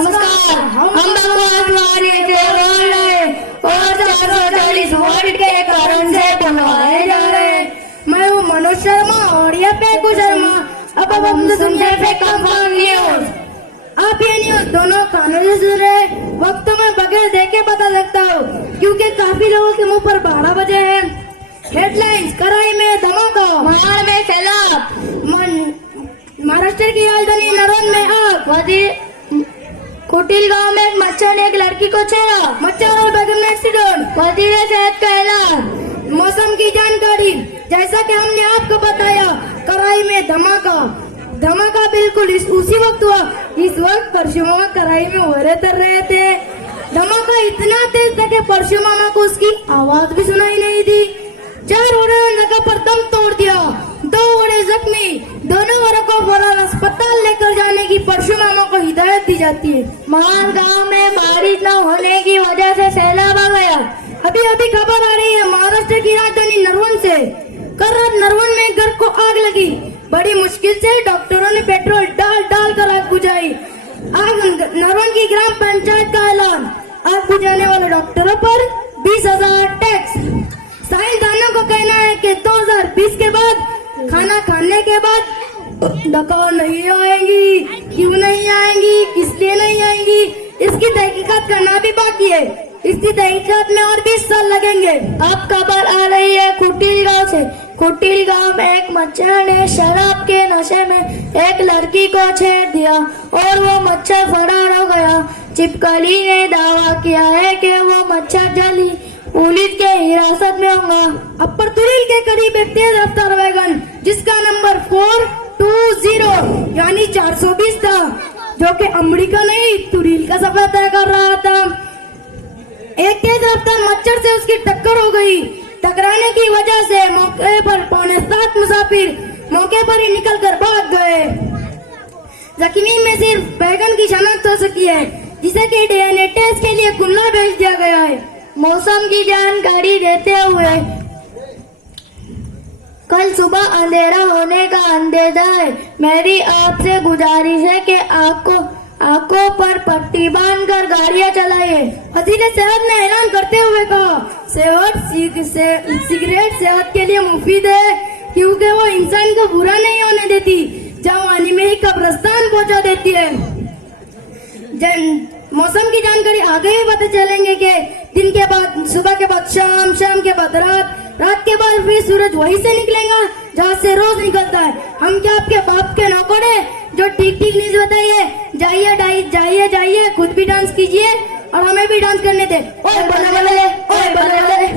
नमस्कार। हम बकवासवादी के बोल रहे और 440 वोट के कारण से बनवाए जा रहे। मैं हूँ मनोज शर्मा और ये पेकू शर्मा। अब हम सुनते पे कंफर्म न्यूज। आप ये न्यूज दोनों कानों से सुन रहे वक्त में बगैर देखे पता लगता हो, क्योंकि काफी लोगों के मुंह पर 12 बजे हैं। हेडलाइंस: कराई में धमाका, महाड़ में सैलाब, महाराष्ट्र की राजधानी नरवन में आग, कुटिल गांव में एक मच्छर ने एक लड़की को छेड़ा, मच्छर और बेगम ने एक्सीडेंट, वजीर सेहत का ऐलान। मौसम की जानकारी: जैसा कि हमने आपको बताया, कराई में धमाका बिल्कुल उसी वक्त हुआ। इस वक्त परशु मामा कराई में ओरे तर रहे थे। धमाका इतना तेज था कि परशु मामा को उसकी आवाज भी सुनाई नहीं दी। 4 ओरे ने जगह पर दम तोड़ दिया, 2 ओरे जख्मी। दोनों ओरे को फौरन अस्पताल लेकर जाने की परशु मामा को हिदायत दी जाती है। महार गांव में बारिश न होने की वजह से सैलाब आ गया। अभी खबर आ रही है महाराष्ट्र की राजधानी नरवन से। कल रात नरवन में घर को आग लगी। बड़ी मुश्किल से डॉक्टरों ने पेट्रोल डाल कर आग बुझाई। नरवन की ग्राम पंचायत का ऐलान, आग बुझाने वाले डॉक्टरों पर 20,000 टैक्स। साइंसदानों का कहना है कि 2020 के बाद खाना खाने के बाद डकार नहीं आएंगी। क्यों नहीं आएंगी, किसलिए नहीं आएंगी, इसकी तहकीकात करना भी बाकी है। इसकी तहकीकात में और 20 साल लगेंगे। अब खबर आ रही है कुटिल गांव से। कुटिल गांव में एक मच्छर ने शराब के नशे में एक लड़की को छेड़ दिया और वो मच्छर फरार हो गया। चिपकली ने दावा किया है कि वो मच्छर जल्दी पुलिस के हिरासत में होगा। अपर तुरील के करीब एक तेज रफ्तार वैगन जिसका नंबर 420 यानी 420 था, जो कि अमड़ी का नहीं तुरील का सफर तय कर रहा था। एक तेज रफ्तार मच्छर से उसकी टक्कर हो गई। टकराने की वजह से मौके पर 7 मुसाफिर मौके पर ही निकलकर भाग गए। जख्मी में सिर्फ बैगन की शनाख्त हो सकी है, जिसे कि DNA टेस्ट के लिए कुल्ला भेज दिया गया है। मौसम की जानकारी देते हुए कल सुबह अंधेरा होने का अंदेशा है। मेरी आपसे गुजारिश है कि आंखों पर पट्टी बांधकर गाड़ियां चलाइए। वजीर सेहत ने ऐलान करते हुए कहा, सिगरेट सेहत के लिए मुफीद है, क्योंकि वो इंसान को बुरा नहीं होने देती, जवानी में ही कब्रिस्तान पहुंचा देती है। मौसम की जानकारी आगे भी पता चलेंगे कि दिन के बाद सुबह के बाद शाम, शाम के बाद रात के बाद फिर सूरज वहीं से निकलेगा जहाँ से रोज निकलता है। हम क्या आपके बाप के नौकर है जो ठीक न्यूज बताइए? जाइए खुद भी डांस कीजिए और हमें भी डांस करने दे। ओए बल्ले बल्ले, ओए बल्ले बल्ले।